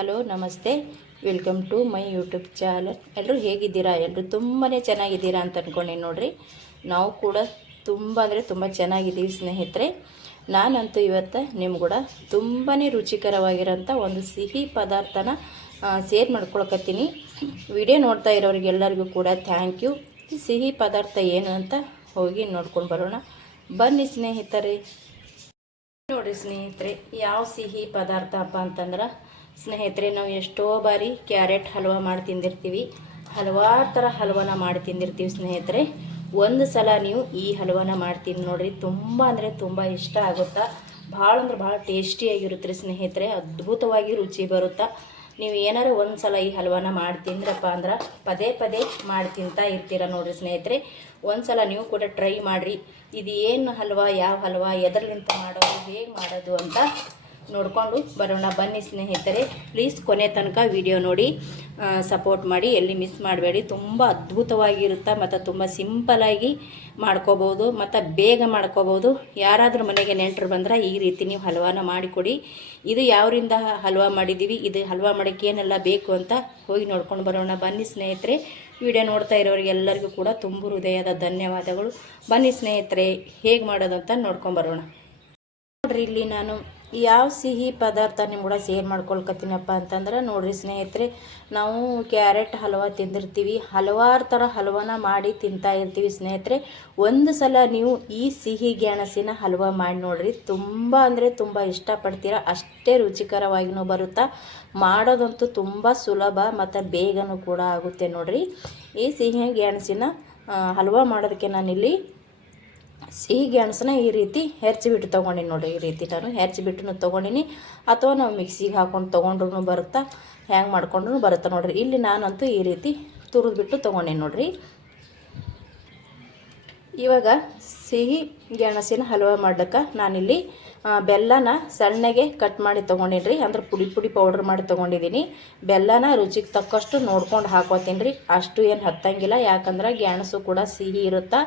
Hello ನಮಸ್ತೆ, welcome to my YouTube channel. ಎಲ್ಲರೂ ಹೇಗಿದ್ದೀರಾ? ಎಲ್ಲರೂ ತುಂಬಾ ಚೆನ್ನಾಗಿದ್ದೀರಾ ಅಂತ ಅಂದ್ಕೊಂಡೆ ನೋಡ್ರಿ. ನಾವು ಕೂಡ ತುಂಬ ಅಂದರೆ ತುಂಬ ಚೆನ್ನಾಗಿದ್ದೀವಿ ಸ್ನೇಹಿತರೆ. ನಾನಂತೂ ಇವತ್ತು ನಿಮ್ಮ ಕೂಡ ತುಂಬಾ ರುಚಿಕರವಾಗಿರೋಂಥ ಒಂದು ಸಿಹಿ ಪದಾರ್ಥನ ಶೇರ್ ಮಾಡ್ಕೊಳಕತ್ತೀನಿ. ವಿಡಿಯೋ ನೋಡ್ತಾ ಇರೋರಿಗೆಲ್ಲರಿಗೂ ಕೂಡ ಥ್ಯಾಂಕ್ ಯು. ಈ ಸಿಹಿ ಪದಾರ್ಥ ಏನು ಅಂತ ಹೋಗಿ ನೋಡ್ಕೊಂಡು ಬರೋಣ ಬನ್ನಿ ಸ್ನೇಹಿತರೆ. ನೋಡಿರಿ ಸ್ನೇಹಿತರೆ, ಯಾವ ಸಿಹಿ ಪದಾರ್ಥ ಅಪ್ಪ ಅಂತಂದ್ರೆ ಸ್ನೇಹಿತರೆ, ನಾವು ಎಷ್ಟೋ ಬಾರಿ ಕ್ಯಾರೆಟ್ ಹಲ್ವಾ ಮಾಡಿ ತಿಂದಿರ್ತೀವಿ, ಹಲವಾರು ಥರ ಹಲ್ವಾನ ಮಾಡಿ ತಿಂದಿರ್ತೀವಿ ಸ್ನೇಹಿತರೆ. ಒಂದು ಸಲ ನೀವು ಈ ಹಲ್ವಾನ ಮಾಡ್ತೀನಿ ನೋಡಿರಿ, ತುಂಬ ಅಂದರೆ ತುಂಬ ಇಷ್ಟ ಆಗುತ್ತಾ. ಭಾಳ ಅಂದ್ರೆ ಭಾಳ ಟೇಸ್ಟಿಯಾಗಿರುತ್ತೆ ರೀ ಸ್ನೇಹಿತರೆ, ಅದ್ಭುತವಾಗಿ ರುಚಿ ಬರುತ್ತಾ. ನೀವು ಏನಾರು ಒಂದು ಸಲ ಈ ಹಲ್ವಾನ ಮಾಡಿ ತಿಂದ್ರಪ್ಪ ಅಂದ್ರೆ ಪದೇ ಪದೇ ಮಾಡಿ ತಿಂತಾ ಇರ್ತೀರ ನೋಡಿರಿ ಸ್ನೇಹಿತರೆ. ಒಂದು ಸಲ ನೀವು ಕೂಡ ಟ್ರೈ ಮಾಡಿರಿ. ಇದು ಏನು ಹಲ್ವಾ, ಯಾವ ಹಲ್ವಾ, ಎದರ್ಲಿಂತ ಮಾಡೋದು, ಹೇಗೆ ಮಾಡೋದು ಅಂತ ನೋಡಿಕೊಂಡು ಬರೋಣ ಬನ್ನಿ ಸ್ನೇಹಿತರೆ. ಪ್ಲೀಸ್ ಕೊನೆ ತನಕ ವಿಡಿಯೋ ನೋಡಿ ಸಪೋರ್ಟ್ ಮಾಡಿ, ಎಲ್ಲಿ ಮಿಸ್ ಮಾಡಬೇಡಿ. ತುಂಬ ಅದ್ಭುತವಾಗಿರುತ್ತೆ ಮತ್ತು ತುಂಬ ಸಿಂಪಲಾಗಿ ಮಾಡ್ಕೋಬೋದು ಮತ್ತು ಬೇಗ ಮಾಡ್ಕೋಬೋದು. ಯಾರಾದರೂ ಮನೆಗೆ ನೆಂಟರು ಬಂದ್ರೆ ಈ ರೀತಿ ನೀವು ಹಲ್ವಾನ ಮಾಡಿಕೊಡಿ. ಇದು ಯಾವರಿಂದ ಹಲ್ವಾ ಮಾಡಿದ್ದೀವಿ, ಇದು ಹಲ್ವಾ ಮಾಡೋಕ್ಕೆ ಏನೆಲ್ಲ ಬೇಕು ಅಂತ ಹೋಗಿ ನೋಡ್ಕೊಂಡು ಬರೋಣ ಬನ್ನಿ ಸ್ನೇಹಿತರೆ. ವಿಡಿಯೋ ನೋಡ್ತಾ ಇರೋರಿಗೆಲ್ಲರಿಗೂ ಕೂಡ ತುಂಬ ಹೃದಯದ ಧನ್ಯವಾದಗಳು. ಬನ್ನಿ ಸ್ನೇಹಿತರೆ, ಹೇಗೆ ಮಾಡೋದು ಅಂತ ನೋಡ್ಕೊಂಡು ನೋಡ್ರಿ. ಇಲ್ಲಿ ನಾನು ಯಾವ ಸಿಹಿ ಪದಾರ್ಥ ನಿಮ್ಮ ಕೂಡ ಶೇರ್ ಮಾಡ್ಕೊಳ್ಕತ್ತೀನಪ್ಪ ಅಂತಂದ್ರೆ ನೋಡಿರಿ ಸ್ನೇಹಿತರೆ, ನಾವು ಕ್ಯಾರೆಟ್ ಹಲ್ವಾ ತಿಂದಿರ್ತೀವಿ, ಹಲವಾರು ಥರ ಹಲ್ವಾನ ಮಾಡಿ ತಿಂತಾ ಇರ್ತೀವಿ ಸ್ನೇಹಿತರೆ. ಒಂದು ಸಲ ನೀವು ಈ ಸಿಹಿ ಗೆಣಸಿನ ಹಲ್ವಾ ಮಾಡಿ ನೋಡಿರಿ, ತುಂಬ ಅಂದರೆ ತುಂಬ ಇಷ್ಟಪಡ್ತೀರ. ಅಷ್ಟೇ ರುಚಿಕರವಾಗಿಯೂ ಬರುತ್ತಾ. ಮಾಡೋದಂತೂ ತುಂಬ ಸುಲಭ ಮತ್ತು ಬೇಗನೂ ಕೂಡ ಆಗುತ್ತೆ ನೋಡಿರಿ. ಈ ಸಿಹಿ ಗೆಣಸಿನ ಹಲ್ವಾ ಮಾಡೋದಕ್ಕೆ ನಾನಿಲ್ಲಿ ಸಿಹಿ ಗೆಣಸನ್ನ ಈ ರೀತಿ ಹೆಚ್ಚಿಬಿಟ್ಟು ತೊಗೊಂಡಿನಿ ನೋಡಿರಿ. ಈ ರೀತಿ ನಾನು ಹೆಚ್ಚಿಬಿಟ್ಟು ತೊಗೊಂಡಿನಿ, ಅಥವಾ ನಾವು ಮಿಕ್ಸಿಗೆ ಹಾಕೊಂಡು ತೊಗೊಂಡ್ರೂ ಬರುತ್ತಾ, ಹ್ಯಾಂಗೆ ಮಾಡ್ಕೊಂಡ್ರೂ ಬರುತ್ತೆ ನೋಡಿರಿ. ಇಲ್ಲಿ ನಾನಂತೂ ಈ ರೀತಿ ತುರಿದ್ಬಿಟ್ಟು ತೊಗೊಂಡಿನಿ ನೋಡಿರಿ. ಇವಾಗ ಸಿಹಿ ಗೆಣಸಿನ ಹಲ್ವಾ ಮಾಡ್ಲಿಕ್ಕೆ ನಾನಿಲ್ಲಿ ಬೆಲ್ಲನ ಸಣ್ಣಗೆ ಕಟ್ ಮಾಡಿ ತೊಗೊಂಡಿನಿ ರೀ, ಅಂದ್ರೆ ಪುಡಿ ಪುಡಿ ಪೌಡ್ರ್ ಮಾಡಿ ತೊಗೊಂಡಿದ್ದೀನಿ. ಬೆಲ್ಲನ ರುಚಿಗೆ ತಕ್ಕಷ್ಟು ನೋಡ್ಕೊಂಡು ಹಾಕೋತೀನಿ ರೀ, ಅಷ್ಟು ಏನು ಹತ್ತಂಗಿಲ್ಲ, ಯಾಕಂದ್ರೆ ಗೆಣಸು ಕೂಡ ಸಿಹಿ ಇರುತ್ತೆ.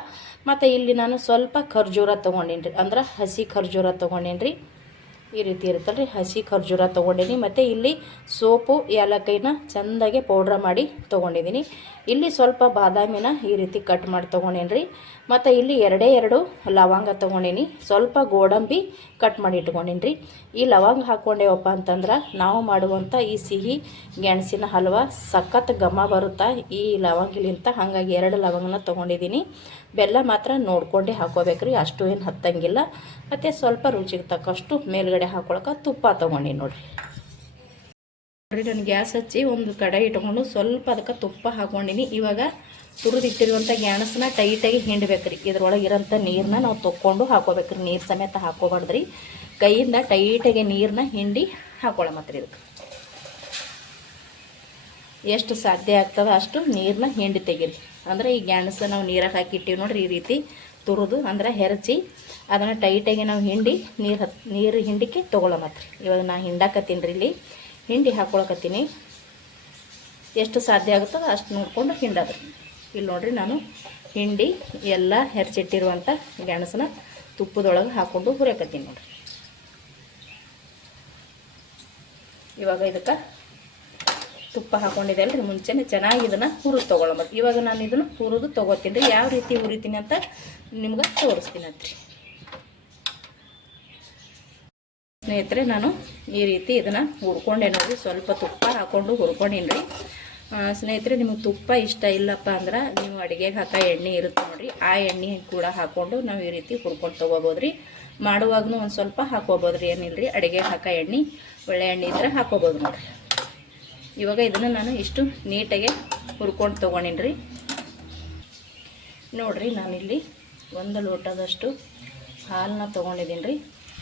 ಮತ್ತು ಇಲ್ಲಿ ನಾನು ಸ್ವಲ್ಪ ಖರ್ಜೂರ ತೊಗೊಂಡಿನಿ ರೀ, ಅಂದ್ರೆ ಹಸಿ ಖರ್ಜೂರ ತೊಗೊಂಡಿನಿ ರೀ. ಈ ರೀತಿ ಇರುತ್ತಲ್ಲ ರೀ, ಹಸಿ ಖರ್ಜೂರ ತೊಗೊಂಡಿನಿ. ಮತ್ತು ಇಲ್ಲಿ ಸೋಪು ಏಲಕ್ಕಾಯಿನ ಚೆಂದಾಗೆ ಪೌಡ್ರ್ ಮಾಡಿ ತೊಗೊಂಡಿದ್ದೀನಿ. ಇಲ್ಲಿ ಸ್ವಲ್ಪ ಬಾದಾಮಿನ ಈ ರೀತಿ ಕಟ್ ಮಾಡಿ ತೊಗೊಂಡೀನಿ ರೀ. ಮತ್ತು ಇಲ್ಲಿ ಎರಡು ಲವಂಗ ತೊಗೊಂಡಿನಿ, ಸ್ವಲ್ಪ ಗೋಡಂಬಿ ಕಟ್ ಮಾಡಿ ಇಟ್ಕೊಂಡೀನಿ ರೀ. ಈ ಲವಂಗ ಹಾಕ್ಕೊಂಡೇವಪ್ಪ ಅಂತಂದ್ರೆ ನಾವು ಮಾಡುವಂಥ ಈ ಸಿಹಿ ಗೆಣಸಿನ ಹಲ್ವಾ ಸಖತ್ ಘಮ ಬರುತ್ತಾ ಈ ಲವಂಗಿಲಿಂತ. ಹಾಗಾಗಿ 2 ಲವಂಗನ ತೊಗೊಂಡಿದ್ದೀನಿ. ಬೆಲ್ಲ ಮಾತ್ರ ನೋಡ್ಕೊಂಡೆ ಹಾಕೋಬೇಕ್ರಿ, ಅಷ್ಟು ಏನು ಹತ್ತಂಗಿಲ್ಲ. ಮತ್ತು ಸ್ವಲ್ಪ ರುಚಿಗೆ ತಕ್ಕಷ್ಟು ಮೇಲ್ಗಡೆ ಹಾಕೊಳಕ್ಕೆ ತುಪ್ಪ ತೊಗೊಂಡಿನಿ ನೋಡಿರಿ. ನಾನು ಗ್ಯಾಸ್ ಹಚ್ಚಿ ಒಂದು ಕಡಾಯಿ ಇಟ್ಕೊಂಡು ಸ್ವಲ್ಪ ಅದಕ್ಕೆ ತುಪ್ಪ ಹಾಕ್ಕೊಂಡಿನಿ. ಇವಾಗ ತುರಿದಿಟ್ಟಿರುವಂಥ ಗೆಣಸನ್ನ ಟೈಟಾಗಿ ಹಿಂಡಬೇಕ್ರಿ. ಇದ್ರೊಳಗೆ ಇರೋಂಥ ನೀರನ್ನ ನಾವು ತೊಗೊಂಡು ಹಾಕೋಬೇಕ್ರಿ, ನೀರು ಸಮೇತ ಹಾಕೋಬಾರ್ದ್ರಿ. ಕೈಯಿಂದ ಟೈಟಾಗಿ ನೀರನ್ನ ಹಿಂಡಿ ಹಾಕೊಳ್ಳಮತ್ರಿ. ಇದಕ್ಕೆ ಎಷ್ಟು ಸಾಧ್ಯ ಆಗ್ತದೆ ಅಷ್ಟು ನೀರನ್ನ ಹಿಂಡಿ ತೆಗೀರಿ. ಅಂದರೆ ಈ ಗೆಣಸು ನಾವು ನೀರಾಗ ಹಾಕಿಟ್ಟಿವಿ ನೋಡ್ರಿ, ಈ ರೀತಿ ತುರಿದು ಅಂದ್ರೆ ಹೆರಚಿ ಅದನ್ನು ಟೈಟಾಗಿ ನಾವು ಹಿಂಡಿ ನೀರು ಹಿಂಡಿಕೆ ತೊಗೊಳಮತ್ರಿ. ಇವಾಗ ನಾನು ಹಿಂಡಾಕತ್ತೀನಿ ರೀ, ಇಲ್ಲಿ ಹಿಂಡಿ ಹಾಕ್ಕೊಳಕತ್ತೀನಿ. ಎಷ್ಟು ಸಾಧ್ಯ ಆಗುತ್ತೋ ಅಷ್ಟು ನೋಡಿಕೊಂಡು ಹಿಂಡೋದ್ರಿ. ಇಲ್ಲಿ ನೋಡಿರಿ, ನಾನು ಹಿಂಡಿ ಎಲ್ಲ ಹೆರಚಿಟ್ಟಿರುವಂಥ ಗೆಣಸನ್ನ ತುಪ್ಪದೊಳಗೆ ಹಾಕ್ಕೊಂಡು ಹುರಿಯಕತ್ತೀನಿ ನೋಡಿರಿ. ಇವಾಗ ಇದಕ್ಕೆ ತುಪ್ಪ ಹಾಕ್ಕೊಂಡಿದೆ ಅಲ್ರಿ, ಮುಂಚೆನೇ ಚೆನ್ನಾಗಿ ಇದನ್ನು ಹುರಿದು ತೊಗೊಳಂಬ. ಇವಾಗ ನಾನು ಇದನ್ನು ಹುರಿದು ತೊಗೋತೀನಿ ರೀ. ಯಾವ ರೀತಿ ಹುರಿತೀನಿ ಅಂತ ನಿಮ್ಗೆ ತೋರಿಸ್ತೀನಿ ಅಂತ್ರಿ ಸ್ನೇಹಿತರೆ. ನಾನು ಈ ರೀತಿ ಇದನ್ನು ಹುರ್ಕೊಂಡೆ ನೋಡಿ, ಸ್ವಲ್ಪ ತುಪ್ಪ ಹಾಕ್ಕೊಂಡು ಹುರ್ಕೊಂಡೀನಿ ರೀ ಸ್ನೇಹಿತರೆ. ನಿಮಗೆ ತುಪ್ಪ ಇಷ್ಟ ಇಲ್ಲಪ್ಪ ಅಂದ್ರೆ ನೀವು ಅಡುಗೆಗೆ ಹಾಕೋ ಎಣ್ಣೆ ಇರುತ್ತೆ ನೋಡಿರಿ, ಆ ಎಣ್ಣೆ ಕೂಡ ಹಾಕ್ಕೊಂಡು ನಾವು ಈ ರೀತಿ ಹುರ್ಕೊಂಡು ತೊಗೋಬೋದು ರೀ. ಮಾಡುವಾಗೂ ಒಂದು ಸ್ವಲ್ಪ ಹಾಕೋಬೋದು ರೀ, ಏನಿಲ್ಲ ರೀ. ಅಡುಗೆಗೆ ಹಾಕೋ ಎಣ್ಣೆ ಒಳ್ಳೆ ಎಣ್ಣೆ ಇದ್ರೆ ಹಾಕೋಬೋದು ನೋಡಿರಿ. ಇವಾಗ ಇದನ್ನು ನಾನು ಇಷ್ಟು ನೀಟಾಗಿ ಹುರ್ಕೊಂಡು ತೊಗೊಂಡಿನಿ ರೀ ನೋಡಿರಿ. ನಾನಿಲ್ಲಿ 1 ಲೋಟದಷ್ಟು ಹಾಲನ್ನ ತೊಗೊಂಡಿದ್ದೀನಿ ರೀ.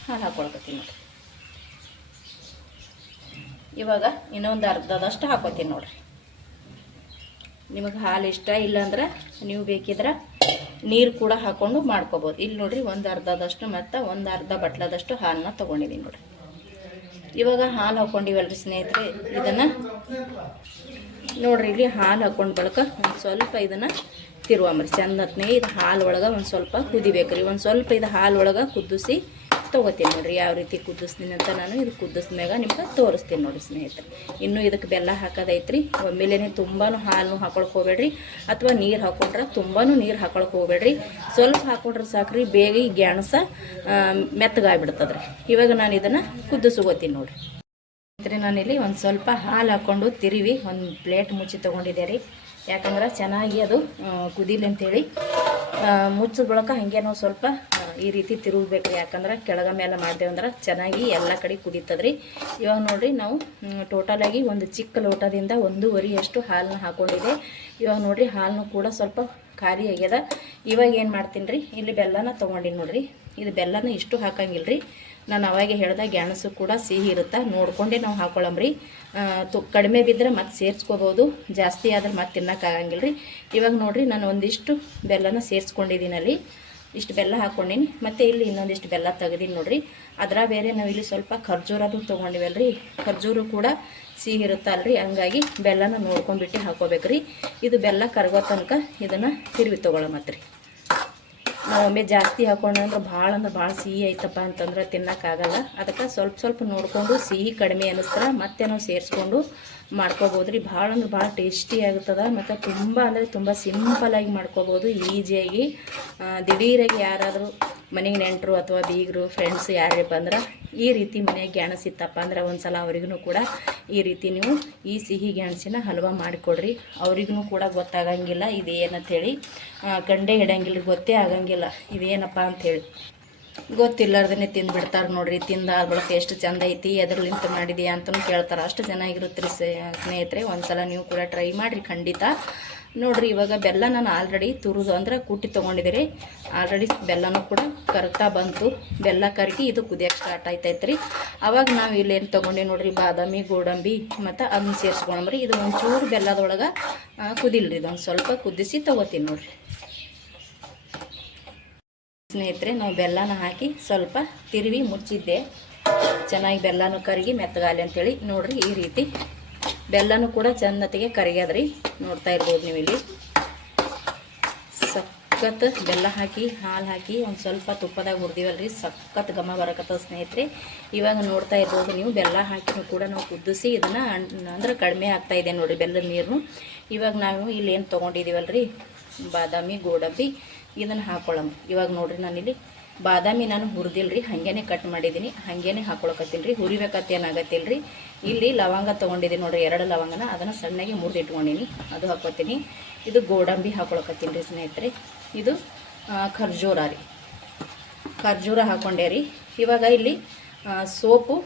ಹಾಲು ಹಾಕ್ಕೊಳ್ಕತ್ತೀನಿ ನೋಡಿರಿ. ಇವಾಗ ಇನ್ನೊಂದು ಅರ್ಧದಷ್ಟು ಹಾಕೋತೀನಿ ನೋಡಿರಿ. ನಿಮಗೆ ಹಾಲು ಇಷ್ಟ ಇಲ್ಲಾಂದ್ರೆ ನೀವು ಬೇಕಿದ್ರೆ ನೀರು ಕೂಡ ಹಾಕ್ಕೊಂಡು ಮಾಡ್ಕೋಬೋದು. ಇಲ್ಲಿ ನೋಡಿರಿ, 1 ಅರ್ಧದಷ್ಟು ಮತ್ತು 1 ಅರ್ಧ ಬಟ್ಲದಷ್ಟು ಹಾಲನ್ನ ತೊಗೊಂಡಿದ್ದೀನಿ ನೋಡಿರಿ. ಇವಾಗ ಹಾಲು ಹಾಕ್ಕೊಂಡಿವಲ್ರಿ ಸ್ನೇಹಿತರೆ, ಇದನ್ನು ನೋಡಿರಿ, ಇಲ್ಲಿ ಹಾಲು ಹಾಕ್ಕೊಂಡು ಬಳಿಕ ಒಂದು ಸ್ವಲ್ಪ ಇದನ್ನು ತಿರುವಂಬ್ರಿ ಚಂದತ್ನೇ. ಇದು ಹಾಲು ಒಳಗೆ ಒಂದು ಸ್ವಲ್ಪ ಕುದಿಬೇಕ್ರಿ. ಒಂದು ಸ್ವಲ್ಪ ಇದು ಹಾಲು ಒಳಗೆ ಕುದಿಸಿ ತೊಗೋತೀನಿ ನೋಡಿರಿ. ಯಾವ ರೀತಿ ಕುದಿಸ್ತೀನಿ ಅಂತ ನಾನು ಇದು ಕುದಿಸ್ಮ್ಯಾಗ ನಿಮ್ಗೆ ತೋರಿಸ್ತೀನಿ ನೋಡಿ ಸ್ನೇಹಿತರೆ. ಇನ್ನೂ ಇದಕ್ಕೆ ಬೆಲ್ಲ ಹಾಕೋದೈತ್ರಿ. ಒಮ್ಮೆಲೇ ತುಂಬಾ ಹಾಲು ಹಾಕೊಳಕ್ಕೆ ಹೋಗ್ಬೇಡ್ರಿ, ಅಥವಾ ನೀರು ಹಾಕೊಂಡ್ರೆ ತುಂಬಾ ನೀರು ಹಾಕೊಳಕ್ಕೆ ಹೋಗ್ಬೇಡ್ರಿ. ಸ್ವಲ್ಪ ಹಾಕೊಂಡ್ರೆ ಸಾಕ್ರಿ, ಬೇಗ ಈ ಗ್ಯಾಣಸ ಮೆತ್ತಗಾಗ್ಬಿಡ್ತದ್ರಿ. ಇವಾಗ ನಾನು ಇದನ್ನು ಕುದಿಸ್ಕೋತೀನಿ ನೋಡಿರಿ. ನಾನಿಲ್ಲಿ ಒಂದು ಸ್ವಲ್ಪ ಹಾಲು ಹಾಕ್ಕೊಂಡು ತಿರುವಿ ಒಂದು ಪ್ಲೇಟ್ ಮುಚ್ಚಿ ತೊಗೊಂಡಿದ್ದೆ ರೀ. ಯಾಕಂದ್ರೆ ಚೆನ್ನಾಗಿ ಅದು ಕುದೀಲಿ ಅಂತೇಳಿ ಮುಚ್ಚಿದ ಬಳಿಕ ಹಾಗೆ ನಾವು ಸ್ವಲ್ಪ ಈ ರೀತಿ ತಿರುಗಬೇಕು ರೀ. ಯಾಕಂದ್ರೆ ಕೆಳಗ ಮೇಲೆ ಮಾಡಿದೆವು ಅಂದ್ರೆ ಚೆನ್ನಾಗಿ ಎಲ್ಲ ಕಡೆ ಕುದೀತದ್ರಿ. ಇವಾಗ ನೋಡಿರಿ, ನಾವು ಟೋಟಲಾಗಿ ಒಂದು ಚಿಕ್ಕ ಲೋಟದಿಂದ 1.5 ಹಾಲನ್ನ ಹಾಕ್ಕೊಂಡಿದ್ದೆ. ಇವಾಗ ನೋಡಿರಿ, ಹಾಲನ್ನು ಕೂಡ ಸ್ವಲ್ಪ ಖಾಲಿ ಆಗ್ಯದ. ಇವಾಗ ಏನು ಮಾಡ್ತೀನಿ ರೀ, ಇಲ್ಲಿ ಬೆಲ್ಲನ ತೊಗೊಂಡಿನಿ ನೋಡಿರಿ. ಇದು ಬೆಲ್ಲನ ಇಷ್ಟು ಹಾಕಂಗಿಲ್ಲ ರೀ. ನಾನು ಅವಾಗೆ ಹೇಳ್ದೆ, ಗ್ಯಾಣಸು ಕೂಡ ಸಿಹಿ ಇರುತ್ತೆ, ನೋಡ್ಕೊಂಡೆ ನಾವು ಹಾಕೊಳ್ಳಂಬ್ರಿ. ಕಡಿಮೆ ಬಿದ್ದರೆ ಮತ್ತೆ ಸೇರಿಸ್ಕೋಬೋದು, ಜಾಸ್ತಿ ಆದ್ರೆ ಮತ್ತೆ ತಿನ್ನೋಕ್ಕಾಗಂಗಿಲ್ಲ ರೀ. ಇವಾಗ ನೋಡಿರಿ, ನಾನು ಒಂದಿಷ್ಟು ಬೆಲ್ಲನ ಸೇರಿಸ್ಕೊಂಡಿದ್ದೀನಿ. ಅಲ್ಲಿ ಇಷ್ಟು ಬೆಲ್ಲ ಹಾಕ್ಕೊಂಡಿನಿ, ಮತ್ತು ಇಲ್ಲಿ ಇನ್ನೊಂದಿಷ್ಟು ಬೆಲ್ಲ ತೆಗೆದೀನಿ ನೋಡಿರಿ. ಅದರ ಬೇರೆ ನಾವಿಲ್ಲಿ ಸ್ವಲ್ಪ ಖರ್ಜೂರದು ತೊಗೊಂಡಿವಲ್ಲ ರೀ. ಖರ್ಜೂರು ಕೂಡ ಸಿಹಿ ಇರುತ್ತಲ್ರಿ, ಹಂಗಾಗಿ ಬೆಲ್ಲನ ನೋಡ್ಕೊಂಡ್ಬಿಟ್ಟು ಹಾಕೋಬೇಕು ರೀ. ಇದು ಬೆಲ್ಲ ಕರಗೋ ತನಕ ಇದನ್ನು ತಿರುವಿ ತೊಗೊಳಮತ್ರಿ. ರೀ ನಾವು ಒಮ್ಮೆ ಜಾಸ್ತಿ ಹಾಕೊಂಡ್ರೆ ಭಾಳ ಸಿಹಿ ಐತಪ್ಪ ಅಂತಂದ್ರೆ ತಿನ್ನೋಕ್ಕಾಗಲ್ಲ. ಅದಕ್ಕೆ ಸ್ವಲ್ಪ ನೋಡಿಕೊಂಡು ಸಿಹಿ ಕಡಿಮೆ ಅನ್ನಿಸ್ತಾರೆ ಮತ್ತೆ ನಾವು ಸೇರಿಸ್ಕೊಂಡು ಮಾಡ್ಕೋಬೋದು ರೀ. ಭಾಳ ಟೇಸ್ಟಿ ಆಗುತ್ತದೆ, ಮತ್ತು ತುಂಬ ಸಿಂಪಲಾಗಿ ಮಾಡ್ಕೋಬೋದು, ಈಸಿಯಾಗಿ. ದಿಢೀರಾಗಿ ಯಾರಾದರೂ ಮನೆಗೆ ನೆಂಟರು ಅಥವಾ ಬೀಗರು ಫ್ರೆಂಡ್ಸ್ ಯಾರೇ ಬಂದ್ರೆ ಈ ರೀತಿ ಮನೆಯಾಗ ಗ್ಯಾಣಸಿತ್ತಪ್ಪ ಅಂದ್ರೆ ಒಂದು ಸಲ ಅವ್ರಿಗೂ ಕೂಡ ಈ ರೀತಿ ನೀವು ಈ ಸಿಹಿ ಗ್ಯಾಣಸಿನ ಹಲ್ವಾ ಮಾಡಿಕೊಡ್ರಿ. ಅವ್ರಿಗೂ ಕೂಡ ಗೊತ್ತಾಗಂಗಿಲ್ಲ ಇದೇನಂತೇಳಿ, ಕಂಡೇ ಹಿಡಂಗಿಲ್ಲ, ಗೊತ್ತೇ ಆಗಂಗಿಲ್ಲ ಇದೇನಪ್ಪ ಅಂಥೇಳಿ. ಗೊತ್ತಿಲ್ಲಾರ್ದೇ ತಿಂದುಬಿಡ್ತಾರೆ ನೋಡಿರಿ. ತಿಂದಾದ ಬಳಿಕ ಎಷ್ಟು ಚೆಂದ ಐತಿ, ಎದ್ರಲಿಂತ ಮಾಡಿದೆಯಾ ಅಂತಲೂ ಕೇಳ್ತಾರೆ. ಅಷ್ಟು ಚೆನ್ನಾಗಿರುತ್ತೆ ರೀ ಸ್ನೇಹಿತರೆ. ಒಂದು ಸಲ ನೀವು ಕೂಡ ಟ್ರೈ ಮಾಡಿರಿ ಖಂಡಿತ. ನೋಡಿರಿ, ಇವಾಗ ಬೆಲ್ಲ ನಾನು ಆಲ್ರೆಡಿ ತುರಿದು ಅಂದ್ರೆ ಕುಟ್ಟಿ ತೊಗೊಂಡಿದ್ದೀರಿ. ಆಲ್ರೆಡಿ ಬೆಲ್ಲನೂ ಕೂಡ ಕರಗ್ತಾ ಬಂತು. ಬೆಲ್ಲ ಕರಗಿ ಇದು ಕುದಿಯೋಕ್ಕೆ ಸ್ಟಾರ್ಟ್ ಆಯ್ತೈತೆ. ಅವಾಗ ನಾವು ಇಲ್ಲೇನು ತೊಗೊಂಡು ನೋಡಿರಿ, ಬಾದಾಮಿ, ಗೋಡಂಬಿ ಮತ್ತು ಅದನ್ನ ಸೇರಿಸ್ಕೊಂಡ್ರಿ. ಇದು ಒಂಚೂರು ಬೆಲ್ಲದೊಳಗೆ ಕುದಿಲ್ರಿ, ಇದೊಂದು ಸ್ವಲ್ಪ ಕುದಿಸಿ ತೊಗೋತೀನಿ ನೋಡಿರಿ ಸ್ನೇಹಿತರೆ. ನಾವು ಬೆಲ್ಲನ ಹಾಕಿ ಸ್ವಲ್ಪ ತಿರುವಿ ಮುಚ್ಚಿದ್ದೆ, ಚೆನ್ನಾಗಿ ಬೆಲ್ಲನೂ ಕರಗಿ ಮೆತ್ತಗಾಲಿ ಅಂತೇಳಿ. ನೋಡಿರಿ, ಈ ರೀತಿ ಬೆಲ್ಲನೂ ಕೂಡ ಚೆನ್ನತಿಗೆ ಕರಗ್ಯದ್ರಿ. ನೋಡ್ತಾ ಇರ್ಬೋದು ನೀವು ಇಲ್ಲಿ. ಸಖತ್ ಬೆಲ್ಲ ಹಾಕಿ ಹಾಲು ಹಾಕಿ ಒಂದು ಸ್ವಲ್ಪ ತುಪ್ಪದಾಗ ಹುರಿದಿವಲ್ರಿ, ಸಖತ್ ಘಮ ಬರಕತ್ತದ ಸ್ನೇಹಿತರೆ. ಇವಾಗ ನೋಡ್ತಾ ಇರ್ಬೋದು ನೀವು, ಬೆಲ್ಲ ಹಾಕಿನೂ ಕೂಡ ನಾವು ಕುದಿಸಿ ಇದನ್ನು ಅಂದ್ರೆ ಕಡಿಮೆ ಆಗ್ತಾಯಿದೆ ನೋಡಿರಿ ಬೆಲ್ಲದ ನೀರು. ಇವಾಗ ನಾವು ಇಲ್ಲಿ ಏನು ತೊಗೊಂಡಿದ್ದೀವಲ್ರಿ, ಬಾದಾಮಿ, ಗೋಡಂಬಿ, ಇದನ್ನು ಹಾಕೊಳ್ಳೋಣ. ಇವಾಗ ನೋಡಿರಿ, ನಾನಿಲ್ಲಿ ಬಾದಾಮಿ ನಾನು ಹುರಿದಿಲ್ರಿ, ಹಾಗೇ ಕಟ್ ಮಾಡಿದ್ದೀನಿ, ಹಾಗೇ ಹಾಕೊಳಕತ್ತೀನಿ ರೀ. ಹುರಿಬೇಕತ್ತೇನಾಗತ್ತಿಲ್ಲ ರೀ. ಇಲ್ಲಿ ಲವಂಗ ತೊಗೊಂಡಿದ್ದೀನಿ ನೋಡಿರಿ, 2 ಲವಂಗನ ಅದನ್ನು ಸಣ್ಣಗೆ ಮುರಿದಿಟ್ಕೊಂಡಿನಿ, ಅದು ಹಾಕೋತೀನಿ. ಇದು ಗೋಡಂಬಿ ಹಾಕೊಳಕತ್ತೀನಿ ರೀ ಸ್ನೇಹಿತರೆ. ಇದು ಖರ್ಜೂರ ರೀ, ಖರ್ಜೂರ ಹಾಕ್ಕೊಂಡೆ ರೀ. ಇವಾಗ ಇಲ್ಲಿ ಸೋಪು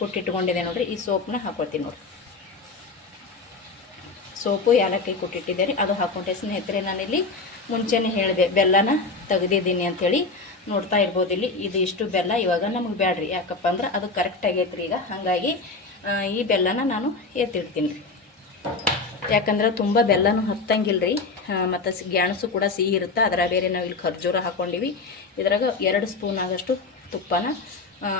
ಕುಟ್ಟಿಟ್ಕೊಂಡಿದೆ ನೋಡಿರಿ, ಈ ಸೋಪನ್ನ ಹಾಕೋತೀನಿ ನೋಡಿರಿ. ಸೋಪು ಏಲಕ್ಕಿ ಕುಟ್ಟಿಟ್ಟಿದ್ದೆ ರೀ, ಅದು ಹಾಕ್ಕೊಂಡೆ ಸ್ನೇಹಿತರೆ. ನಾನಿಲ್ಲಿ ಮುಂಚೆನೇ ಹೇಳಿದೆ ಬೆಲ್ಲನ ತೆಗೆದಿದ್ದೀನಿ ಅಂಥೇಳಿ. ನೋಡ್ತಾ ಇರ್ಬೋದು ಇಲ್ಲಿ, ಇದು ಇಷ್ಟು ಬೆಲ್ಲ ಇವಾಗ ನಮಗೆ ಬೇಡ್ರಿ. ಯಾಕಪ್ಪ ಅಂದ್ರೆ ಅದು ಕರೆಕ್ಟ್ ಆಗೈತೆ ರೀ ಈಗ. ಹಾಗಾಗಿ ಈ ಬೆಲ್ಲನ ನಾನು ಎತ್ತಿಡ್ತೀನಿ ರೀ. ಯಾಕಂದ್ರೆ ತುಂಬ ಬೆಲ್ಲನೂ ಹತ್ತಂಗಿಲ್ಲ ರೀ, ಮತ್ತು ಗ್ಯಾಣಸು ಕೂಡ ಸಿಹಿ ಇರುತ್ತೆ. ಅದರ ಬೇರೆ ನಾವು ಇಲ್ಲಿ ಖರ್ಜೂರ ಹಾಕ್ಕೊಂಡಿವಿ. ಇದ್ರಾಗ 2 ಸ್ಪೂನ್ ಆಗಷ್ಟು ತುಪ್ಪನ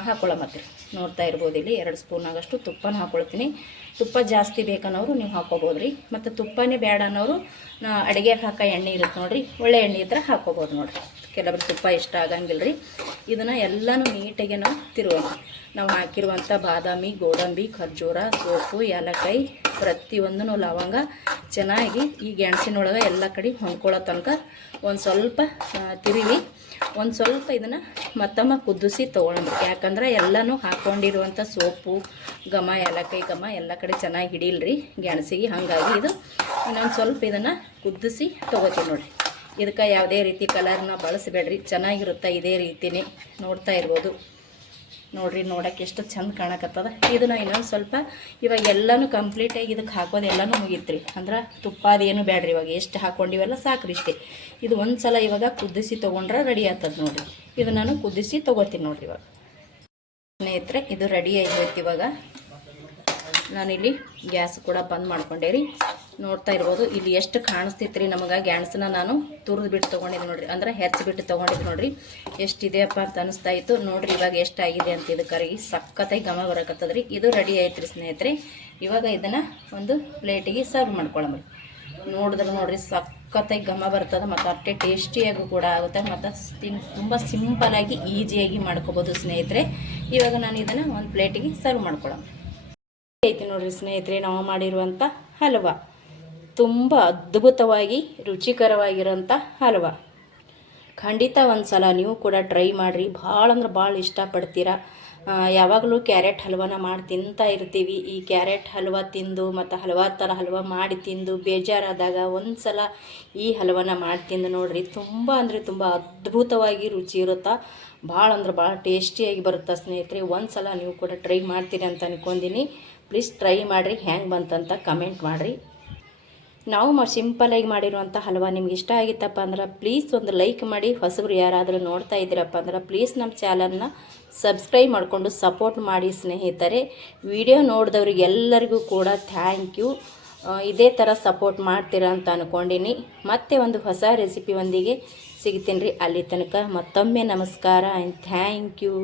ಹಾಕ್ಕೊಳ್ಳಮತ್ರಿ. ನೋಡ್ತಾ ಇರ್ಬೋದು ಇಲ್ಲಿ 2 ಸ್ಪೂನ್ ಆಗಷ್ಟು ತುಪ್ಪನ ಹಾಕ್ಕೊಳ್ತೀನಿ. ತುಪ್ಪ ಜಾಸ್ತಿ ಬೇಕನ್ನೋರು ನೀವು ಹಾಕ್ಕೋಬೋದು ರೀ, ಮತ್ತು ತುಪ್ಪನೇ ಬೇಡ ಅನ್ನೋರು ಅಡುಗೆಗೆ ಹಾಕೋ ಎಣ್ಣೆ ಇರುತ್ತೆ ನೋಡಿರಿ, ಒಳ್ಳೆ ಎಣ್ಣೆ ಇದ್ರೆ ಹಾಕ್ಕೋಬೋದು ನೋಡಿರಿ. ಕೆಲವರು ತುಪ್ಪ ಇಷ್ಟ ಆಗಂಗಿಲ್ಲ ರೀ. ಇದನ್ನು ಎಲ್ಲನೂ ನೀಟಾಗಿ ನಾವು ತಿರುಗೋಣ. ನಾವು ಹಾಕಿರುವಂಥ ಬಾದಾಮಿ, ಗೋಡಂಬಿ, ಖರ್ಜೂರ, ಸೋಪು, ಏಲಕ್ಕಾಯಿ, ಪ್ರತಿಯೊಂದೂ ಲವಂಗ ಚೆನ್ನಾಗಿ ಈ ಗೆಣಸಿನೊಳಗೆ ಎಲ್ಲ ಕಡೆ ಹೊಂದ್ಕೊಳ್ಳೋ ತನಕ ಒಂದು ಸ್ವಲ್ಪ ತಿರುವಿ ಒಂದು ಸ್ವಲ್ಪ ಇದನ್ನು ಮತ್ತೊಮ್ಮೆ ಕುದಿಸಿ ತೊಗೊಳಂಬ್ರಿ. ಯಾಕಂದ್ರೆ ಎಲ್ಲನೂ ಹಾಕ್ಕೊಂಡಿರುವಂಥ ಸೋಪು ಘಮ, ಏಲಕ್ಕಾಯಿ ಘಮ ಎಲ್ಲ ಕಡೆ ಚೆನ್ನಾಗಿ ಹಿಡಿಲ್ರಿ ಗೆಣಸಿಗೆ. ಹಾಗಾಗಿ ಇದು ಇನ್ನೊಂದು ಸ್ವಲ್ಪ ಇದನ್ನು ಕುದಿಸಿ ತೊಗೋತೀವಿ ನೋಡಿರಿ. ಇದಕ್ಕೆ ಯಾವುದೇ ರೀತಿ ಕಲರ್ನ ಬಳಸಬೇಡ್ರಿ, ಚೆನ್ನಾಗಿರುತ್ತೆ ಇದೇ ರೀತಿಯೇ. ನೋಡ್ತಾ ಇರ್ಬೋದು ನೋಡಿರಿ, ನೋಡೋಕ್ಕೆ ಎಷ್ಟು ಚಂದ ಕಾಣಕತ್ತದ. ಇದನ್ನು ಇನ್ನೊಂದು ಸ್ವಲ್ಪ ಇವಾಗ ಎಲ್ಲನೂ ಕಂಪ್ಲೀಟಾಗಿ ಇದಕ್ಕೆ ಹಾಕೋದೆಲ್ಲನೂ ಮುಗೀತ್ರಿ. ಅಂದ್ರೆ ತುಪ್ಪ ಅದೇನು ಬೇಡ್ರಿ, ಇವಾಗ ಎಷ್ಟು ಹಾಕ್ಕೊಂಡಿವೆಲ್ಲ ಸಾಕ್ರಿ ಇಷ್ಟೇ. ಇದು ಒಂದು ಸಲ ಇವಾಗ ಕುದಿಸಿ ತೊಗೊಂಡ್ರೆ ರೆಡಿ ಆಗ್ತದೆ ನೋಡಿರಿ. ಇದು ನಾನು ಕುದಿಸಿ ತೊಗೋತೀನಿ ನೋಡಿರಿ. ಇವಾಗ ಸ್ನೇಹಿತರೆ ಇದು ರೆಡಿ ಆಗೋಯ್ತು. ಇವಾಗ ನಾನಿಲ್ಲಿ ಗ್ಯಾಸ್ ಕೂಡ ಬಂದ್ ಮಾಡ್ಕೊಂಡೆ ರೀ. ನೋಡ್ತಾ ಇರ್ಬೋದು ಇಲ್ಲಿ ಎಷ್ಟು ಕಾಣಿಸ್ತಿತ್ತು ರೀ ನಮಗೆ. ಗ್ಯಾಸನ್ನ ನಾನು ತುರಿದು ಬಿಟ್ಟು ತೊಗೊಂಡಿದ್ದೆ ನೋಡಿರಿ, ಅಂದ್ರೆ ಹೆಚ್ಚಿಬಿಟ್ಟು ತೊಗೊಂಡಿದ್ದು ನೋಡಿರಿ. ಎಷ್ಟಿದೆಯಪ್ಪ ಅಂತ ಅನಿಸ್ತಾ ಇತ್ತು ನೋಡಿರಿ. ಇವಾಗ ಎಷ್ಟಾಗಿದೆ ಅಂತ ಇದು ಕರಗಿ ಸಖತ್ತಾಗಿ ಘಮ ಬರಕತ್ತದ್ರಿ. ಇದು ರೆಡಿ ಆಯ್ತು ರೀ ಸ್ನೇಹಿತರೆ. ಇವಾಗ ಇದನ್ನು ಒಂದು ಪ್ಲೇಟಿಗೆ ಸರ್ವ್ ಮಾಡ್ಕೊಳ್ಳೋಣ. ನೋಡಿದ್ರೆ ನೋಡ್ರಿ ಸಖತ್ತಾಗಿ ಘಮ ಬರ್ತದೆ ಮತ್ತು ಅಷ್ಟೇ ಟೇಸ್ಟಿಯಾಗೂ ಕೂಡ ಆಗುತ್ತೆ ಮತ್ತು ತುಂಬ ಸಿಂಪಲಾಗಿ ಈಸಿಯಾಗಿ ಮಾಡ್ಕೋಬೋದು ಸ್ನೇಹಿತರೆ. ಇವಾಗ ನಾನು ಇದನ್ನು ಒಂದು ಪ್ಲೇಟಿಗೆ ಸರ್ವ್ ಮಾಡ್ಕೊಳ್ಳೋಣ. ಐತಿ ನೋಡ್ರಿ ಸ್ನೇಹಿತರೆ, ನಾವು ಮಾಡಿರುವಂಥ ಹಲ್ವಾ ತುಂಬ ಅದ್ಭುತವಾಗಿ ರುಚಿಕರವಾಗಿರೋಂಥ ಹಲ್ವಾ. ಖಂಡಿತ ಒಂದು ಸಲ ನೀವು ಕೂಡ ಟ್ರೈ ಮಾಡಿರಿ, ಭಾಳ ಅಂದ್ರೆ ಭಾಳ ಇಷ್ಟಪಡ್ತೀರಾ. ಯಾವಾಗಲೂ ಕ್ಯಾರೆಟ್ ಹಲ್ವಾನ ಮಾಡಿ ತಿಂತಾ ಇರ್ತೀವಿ. ಈ ಕ್ಯಾರೆಟ್ ಹಲ್ವಾ ತಿಂದು ಮತ್ತು ಹಲವಾರು ಥರ ಹಲ್ವಾ ಮಾಡಿ ತಿಂದು ಬೇಜಾರಾದಾಗ ಒಂದು ಸಲ ಈ ಹಲ್ವಾನ ಮಾಡಿ ತಿಂದು ನೋಡಿರಿ. ತುಂಬ ಅಂದರೆ ತುಂಬ ಅದ್ಭುತವಾಗಿ ರುಚಿ ಇರುತ್ತಾ, ಭಾಳ ಅಂದ್ರೆ ಭಾಳ ಟೇಸ್ಟಿಯಾಗಿ ಬರುತ್ತೆ ಸ್ನೇಹಿತರೆ. ಒಂದು ಸಲ ನೀವು ಕೂಡ ಟ್ರೈ ಮಾಡ್ತೀರಿ ಅಂತ ಅಂದ್ಕೊಂಡಿನಿ. ಪ್ಲೀಸ್ ಟ್ರೈ ಮಾಡಿರಿ, ಹೆಂಗೆ ಬಂತಂತ ಕಮೆಂಟ್ ಮಾಡಿರಿ. ನಾವು ಸಿಂಪಲಾಗಿ ಮಾಡಿರುವಂಥ ಹಲ್ವಾ ನಿಮ್ಗೆ ಇಷ್ಟ ಆಗಿತ್ತಪ್ಪ ಅಂದ್ರೆ ಪ್ಲೀಸ್ ಒಂದು ಲೈಕ್ ಮಾಡಿ. ಹೊಸಬ್ರು ಯಾರಾದರೂ ನೋಡ್ತಾ ಇದ್ದೀರಪ್ಪ ಅಂದ್ರೆ ಪ್ಲೀಸ್ ನಮ್ಮ ಚಾನಲ್ನ ಸಬ್ಸ್ಕ್ರೈಬ್ ಮಾಡಿಕೊಂಡು ಸಪೋರ್ಟ್ ಮಾಡಿ ಸ್ನೇಹಿತರೆ. ವಿಡಿಯೋ ನೋಡಿದವ್ರಿಗೆ ಎಲ್ಲರಿಗೂ ಕೂಡ ಥ್ಯಾಂಕ್ ಯು. ಇದೇ ಥರ ಸಪೋರ್ಟ್ ಮಾಡ್ತೀರಾ ಅಂತ ಅಂದ್ಕೊಂಡಿನಿ. ಮತ್ತೆ ಒಂದು ಹೊಸ ರೆಸಿಪಿ ಒಂದಿಗೆ ಸಿಗ್ತೀನಿ ರೀ. ಅಲ್ಲಿ ತನಕ ಮತ್ತೊಮ್ಮೆ ನಮಸ್ಕಾರ ಆ್ಯಂಡ್ ಥ್ಯಾಂಕ್ ಯು.